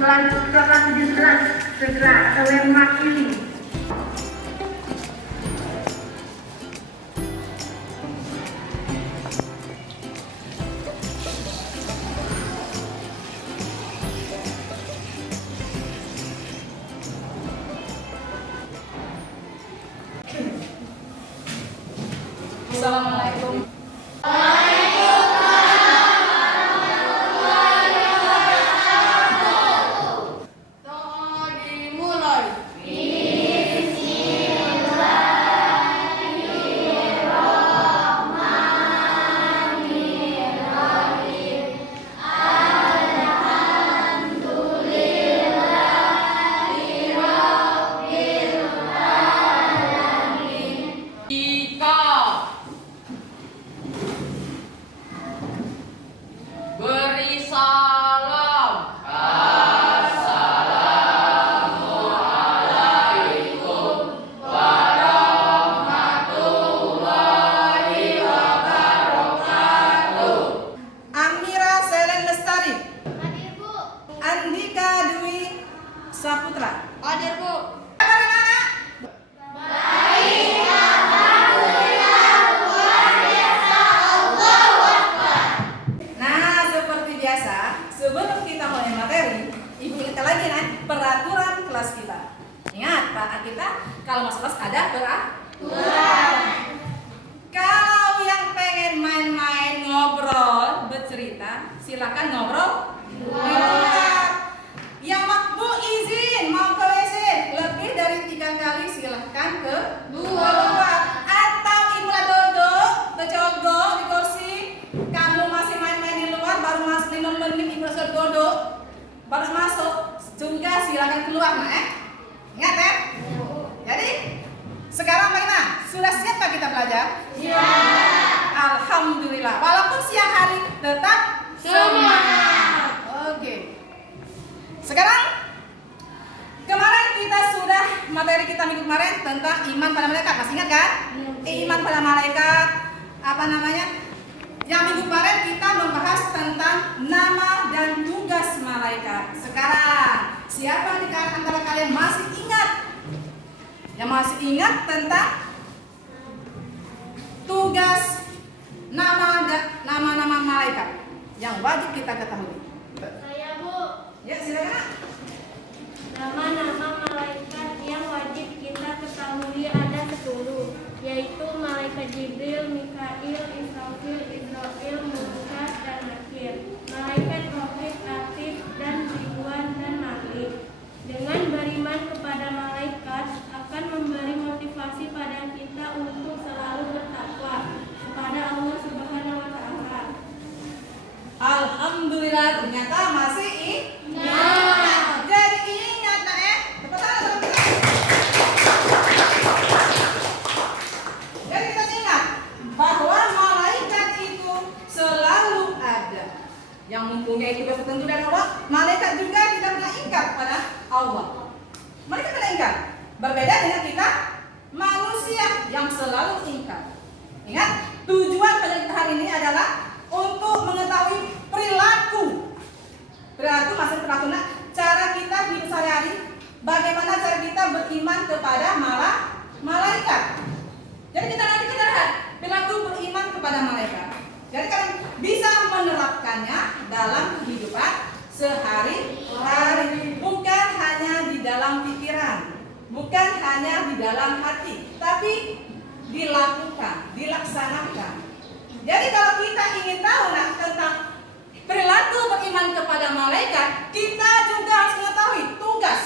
kelas 17 segera atau yang mewakili. Assalamualaikum. Doa dimulai. Jika beri salam. Assalamualaikum warahmatullahi wabarakatuh. Amira Selen Lestari, Hadir, Bu. Andika Dwi Saputra. Hadir, Bu. Nah, seperti biasa, sebelum kita mulai materi, Ibu ingatkan lagi peraturan kelas kita. Ingat, Pak, kita kalau masuk kelas ada peraturan. Kalau yang pengen main-main, ngobrol, bercerita, silakan ngobrol di luar. Yang Bu izin mau ke WC lebih dari 3 kali silahkan ke luar. Atau Ibu duduk berjongkok di kursi, kamu masih main-main di luar, baru masuk 5 menit Ibu sudah duduk, baru masuk juga silakan keluar, Ingat ya. Jadi sekarang bagaimana? Sudah siap Pak kita belajar? Alhamdulillah. Walaupun siang hari tetap semangat. Oke. Sekarang kemarin kita sudah materi kita minggu kemarin tentang iman pada malaikat. Masih ingat kan? Iman pada malaikat Yang minggu kemarin kita membahas tentang nama dan tugas malaikat. Sekarang siapa di antara kalian masih ingat? Yang masih ingat tentang tugas nama-nama malaikat yang wajib kita ketahui? Saya, Bu. Ya, silakan. Nama-nama malaikat yang wajib kita ketahui ada 10, yaitu malaikat Jibril, Mikail, Israfil, Munkar, dan Nakir. Malaikat Raqib, Atid, dan Ridwan, dan Malik. Dengan beriman kepada malaikat akan memberi motivasi pada kita untuk selalu bertakwa kepada Allah Subhanahu wa Ta'ala. Alhamdulillah, ternyata masih ingat. Jadi ingat, Tepuk tangan, teman-teman. Jadi kita ingat bahwa malaikat itu selalu ada, yang mempunyai tugas tertentu dari Allah. Malaikat juga tidak pernah ingkar pada Allah. Mereka tidak ingkar. Berbeda dengan kita manusia yang selalu ingkar. Ingat, tujuan pada kita hari ini adalah untuk mengetahui perilaku masih perilaku, cara kita hidup sehari-hari, bagaimana cara kita beriman kepada malaikat. Jadi kita nanti kita lihat perilaku beriman kepada malaikat. Jadi kalian bisa menerapkannya dalam kehidupan sehari-hari, bukan hanya di dalam pikiran, bukan hanya di dalam hati, tapi dilakukan, dilaksanakan. Jadi kalau kita ingin tahu tentang perilaku beriman kepada malaikat, kita juga harus mengetahui tugas.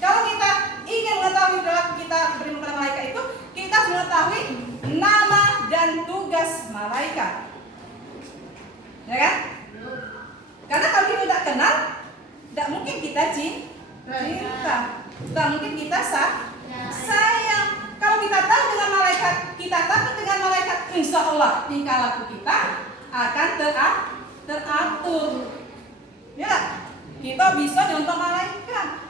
Kalau kita ingin mengetahui perilaku kita beriman kepada malaikat itu, kita harus mengetahui nama dan tugas malaikat. Ya kan? Karena kalau kita tidak kenal, tidak mungkin kita cinta, tidak mungkin kita sayang. Kalau kita tahu dengan malaikat, kita takut dengan malaikat, insya Allah tingkah laku kita akan teratur. Ya, kita bisa contoh malaikat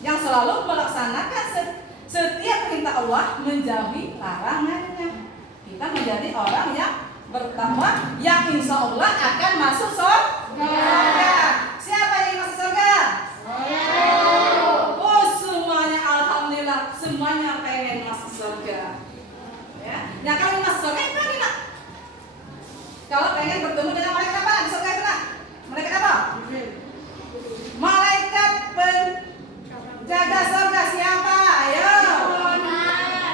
yang selalu melaksanakan setiap perintah Allah, menjauhi larangannya. Kita menjadi orang yang bertakwa, yang insya Allah akan masuk surga. Siapa yang masuk surga? pengen bertemu dengan malaikat apa di surga sana? Malaikat apa? Malaikat penjaga surga siapa? Ayo.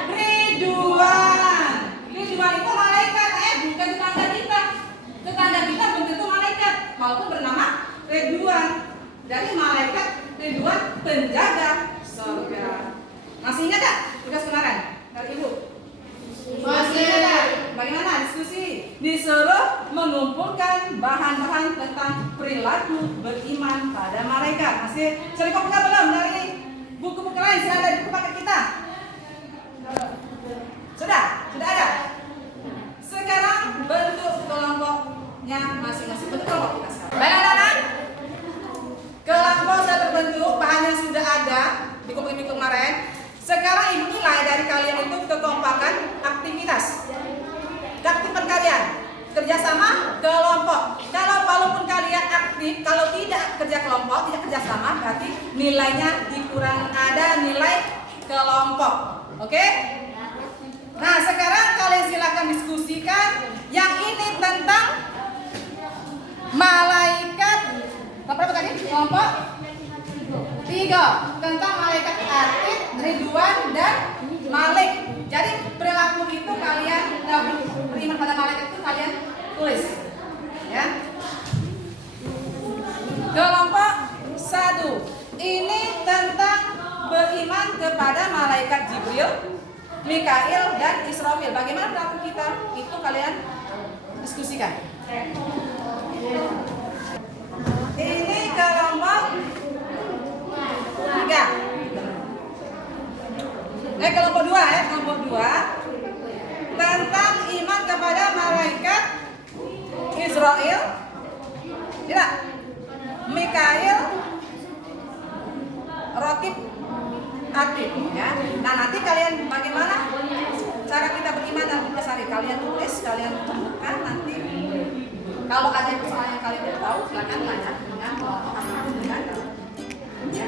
Ridwan. Ridwan itu malaikat, bukan tetangga kita. Tetangga kita belum tentu malaikat, walaupun bernama Ridwan. Jadi malaikat Ridwan penjaga surga. Masih ingat tak tugas kemarin dari ibu? Masih ingat? Bagaimana diskusi? Disuruh mengumpulkan bahan-bahan tentang perilaku beriman pada malaikat. Masih cari kopi belum dari ini? Buku-buku lain sudah ada di buku paket kita? Sudah ada. Sekarang bentuk kelompoknya masing-masing. Bentuk kelompok kita sekarang. Baik anak-anak, kelompok sudah terbentuk, bahannya sudah ada di buku-buku kemarin. Sekarang ibu nilai dari kalian itu kekompakan aktivitas. Keaktifan kalian, kerjasama kelompok. Kalau walaupun kalian aktif, kalau tidak kerja kelompok, tidak kerjasama, berarti nilainya dikurang, ada nilai kelompok. Oke? Nah, sekarang kalian silakan diskusikan. Yang ini tentang malaikat. Berapa tadi? Kelompok 3 tentang malaikat Atid, Ridwan, dan Malik. Jadi perilaku itu kalian beriman pada malaikat itu kalian tulis, ya. Kelompok 1 ini tentang beriman kepada malaikat Jibril, Mikail, dan Israfil. Bagaimana perilaku kita? Itu kalian diskusikan. Ini kelompok 3. Kelompok 2 ya, kelompok 2 tentang iman kepada malaikat Israel, tidak, Mikail, Raqib, Atid, ya. Nah, nanti kalian bagaimana cara kita beriman dalam kesehari? Kalian tulis, kalian temukan nanti. Kalau ada persoalan yang kalian tidak tahu, silakan tanya dengan kelompok apapun dengan. Ya,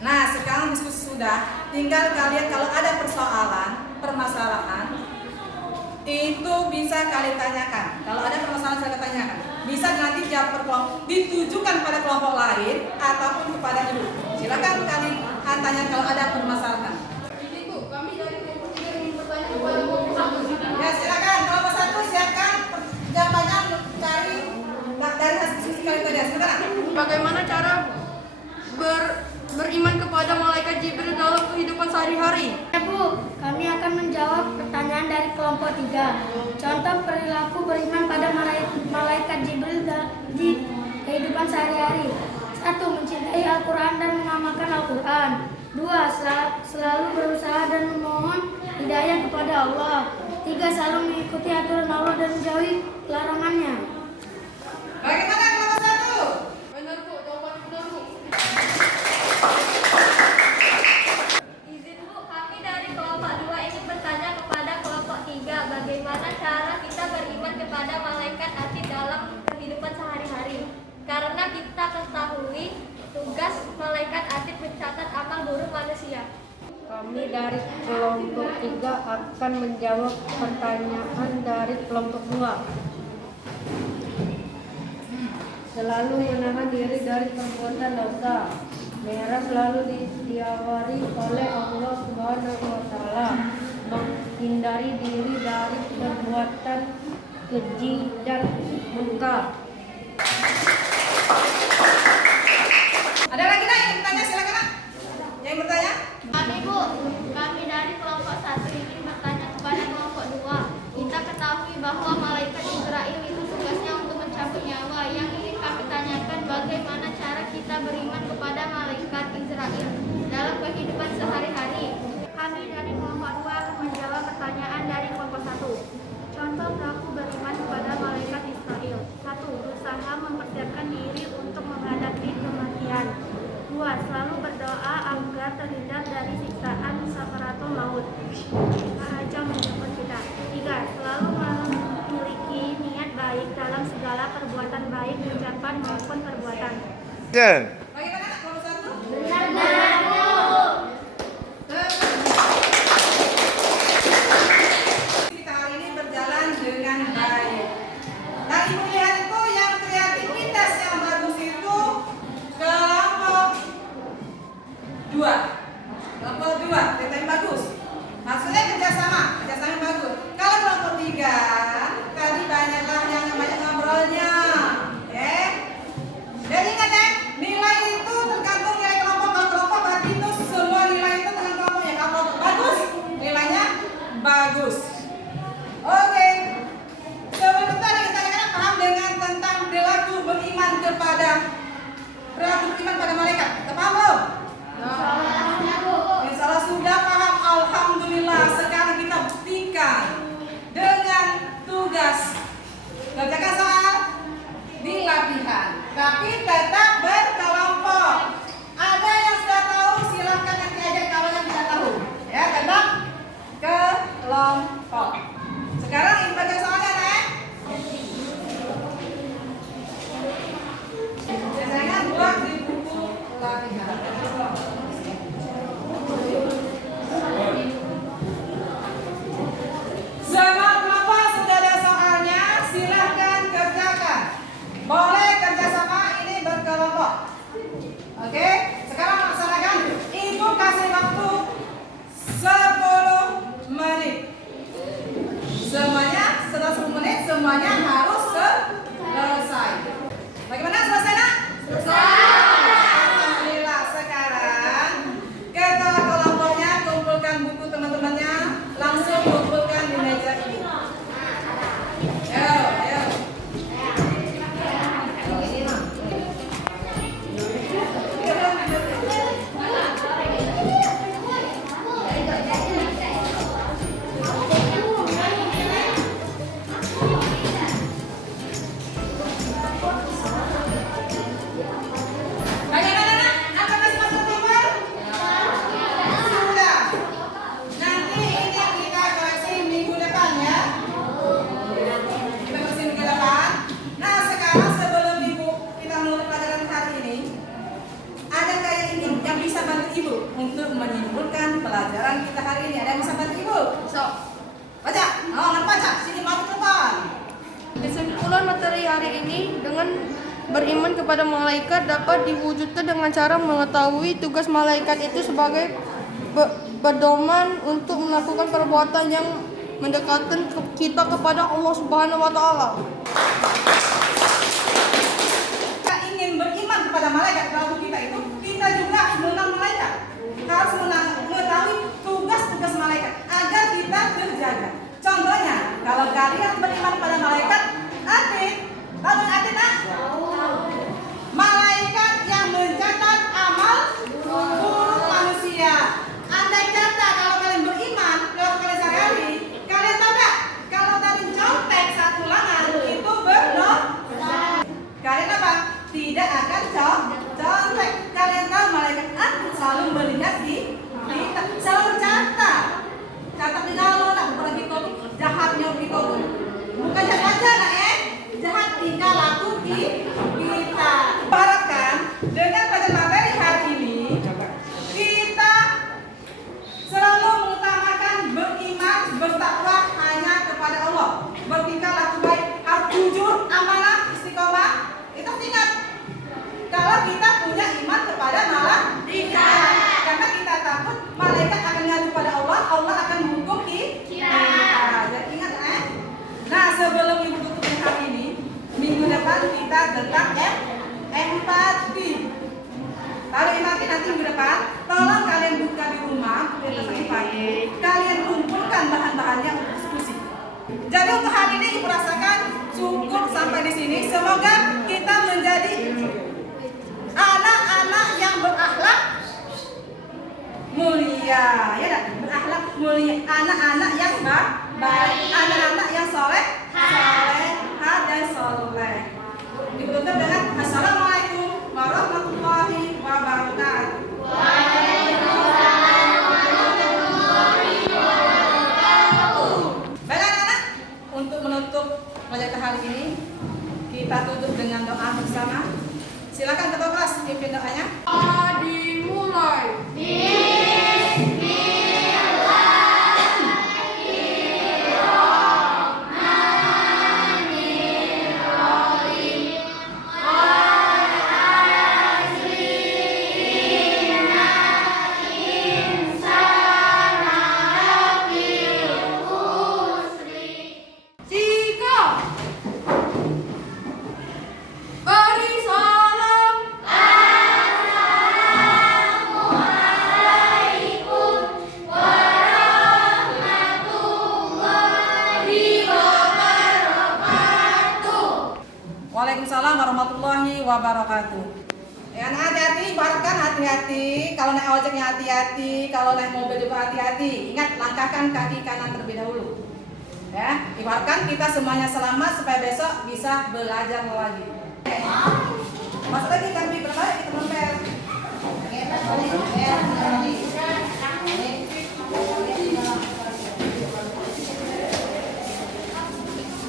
nah, sekarang diskusi sudah. Tinggal kalian kalau ada permasalahan, itu bisa kalian tanyakan. Kalau ada permasalahan saya tanyakan. Bisa nanti jawab per kelompok, ditujukan pada kelompok lain ataupun kepada ibu. Silakan kalian tanya kalau ada permasalahan. Ibu, kami dari kelompok 3 ingin bertanya kepada kelompok 1. Ya, silakan kelompok 1 siapkan jawabannya cari dari hasil diskusi kalian tadi. Silakan. Bagaimana cara beriman kepada malaikat Jibril dalam kehidupan sehari-hari? Bu, kami akan menjawab pertanyaan dari kelompok 3. Contoh perilaku beriman pada malaikat Jibril di kehidupan sehari-hari. 1. Mencintai Al-Quran dan mengamalkan Al-Quran. 2. Selalu berusaha dan memohon hidayah kepada Allah. 3. Selalu mengikuti aturan Allah dan menjauhi larangannya. Bagaimana kelompok 1? Benar Bu, jawabannya benar Bu. Izin Bu, kami dari kelompok 2 ingin bertanya kepada kelompok 3, bagaimana cara kita beriman kepada malaikat Atid dalam kehidupan sehari-hari? Karena kita ketahui tugas malaikat Atid mencatat amal buruk manusia. Kami dari kelompok 3 akan menjawab pertanyaan dari kelompok 2. Selalu menahan diri dari perbuatan dosa. Merah selalu diawari oleh Allah Subhanahu wa Ta'ala. Menghindari diri dari perbuatan keji dan munkar. Ada lagi nak yang bertanya? Silakan nak. Yang bertanya? Kami Bu, kami dari kelompok 1 ingin bertanya kepada kelompok 2. Kita ketahui bahwa malaikat Israel itu tugasnya untuk mencabut nyawa. Yang ingin kami tanyakan, bagaimana cara kita beriman kepada malaikat Israel dalam kehidupan sehari-hari? Kami dari kelompok 2 akan menjawab pertanyaan dari kelompok 1. Contoh perilaku beriman kepada malaikat Israel. 1. Berusaha mempersiapkan diri untuk menghadapi kematian. baik ucapan maupun perbuatan. Jen. Bagaimana Kak, nomor 1? Kita hari ini berjalan dengan baik. Nah, ibu lihat itu yang kreativitas yang bagus itu kelompok 2. Kelompok 2, data yang bagus. Maksudnya kerjasama yang bagus. Kalau kelompok 3, tadi banyaklah yang namanya ngobrolnya. Dan ingat ya, nilai itu tergantung nilai kelompok. Kalau kelompok berarti itu semua nilai itu tergantung kelompoknya. Kalau kelompok bagus, nilainya bagus. Oke. Sebelum itu kita paham dengan tentang perilaku beriman pada malaikat. Kita paham belum? Insya Allah sudah paham. Alhamdulillah. Sekarang kita buktikan dengan tugas. Kerjakan soal di latihan, tapi tetap berkelompok. Ada yang sudah tahu, silahkan nanti ajak kawan yang tidak tahu. Ya, tetap kelompok. Sekarang ini baca soalnya, Nek. Biasanya buat di buku latihan. Semua kelompok sudah ada soalnya, silahkan kerjakan. Boleh kerjasama ini berkelompok. Oke, sekarang laksanakan. Ibu kasih waktu 10 menit. Semuanya setelah 10 menit semuanya harus selesai. Bagaimana, selesai nak? Selesai. Alhamdulillah. Sekarang ketua kelompoknya kumpulkan buku teman-temannya, langsung kumpulkan di meja ini. Ayo. Bagaimana nak? Apakah semua kumpul? Sudah. Nanti ini kita koreksi minggu depan ya. Kita koreksi minggu depan. Nah, sekarang sebelum ibu kita mulai pelajaran hari ini, ada kayak ini yang bisa bantu ibu untuk menyimpulkan pelajaran kita hari ini. Ada yang bisa bantu ibu? Baca. Oh, nggak baca. Sini mau depan. Kesimpulan materi hari ini, dengan beriman kepada malaikat dapat diwujudkan dengan cara mengetahui tugas malaikat itu sebagai pedoman untuk melakukan perbuatan yang mendekatkan kita kepada Allah Subhanahu wa taala. Kita ingin beriman kepada malaikat, kalau kita itu kita juga harus mengenal malaikat. Harus mengetahui tugas-tugas malaikat agar kita terjaga. Contohnya, kalau kalian beriman pada malaikat, tahu nak? Malaikat yang mencatat amal buruk manusia. Andai kata kalau kalian beriman, kalau kalian sehari-hari, kalian tahu nggak? Kalau tadi contek saat ulangan itu berdosa. Kalian apa? Tidak akan contek. Kalian tahu malaikat selalu melihat di kita, selalu catat di dalam nak bukan kita jahatnya kita. Bukan jahat aja nak jahat tingkah laku kita. Harapkan dengan pelajaran materi hari ini kita selalu mengutamakan beriman, bertakwa hanya kepada Allah, bertingkah laku baik, harus jujur, amanah, istiqomah. Kita ingat kalau kita punya iman kepada malaikat, karena kita takut malaikat akan ngadu pada Allah, Allah akan menghukum kita. Jadi ingat Nah, sebelum ibu tutup hari ini, minggu depan kita tentang empati. Kalau empati nanti minggu depan, tolong kalian buka di rumah tentang empati. Kalian kumpulkan bahan-bahannya untuk diskusi. Jadi untuk hari ini ibu rasakan cukup sampai di sini. Semoga kita menjadi anak-anak yang berakhlak mulia, ya dah, berakhlak mulia, anak-anak yang baik, anak-anak yang soleh, dan soleh. Ditutup dengan Assalamualaikum warahmatullahi wabarakatuh. Baik anak-anak, untuk menutup pelajaran hari ini kita tutup dengan doa. Silakan ketua kelas pimpin doanya. Dimulai. Sikap. Beri salam. Waalaikumsalam warahmatullahi wabarakatuh. Ya, nah, hati-hati, ibaratkan hati-hati. Kalau naik ojeknya hati-hati, kalau naik mobil juga hati-hati. Ingat, langkahkan kaki kanan terlebih dahulu. Ya, ibaratkan kita semuanya selamat supaya besok bisa belajar lagi.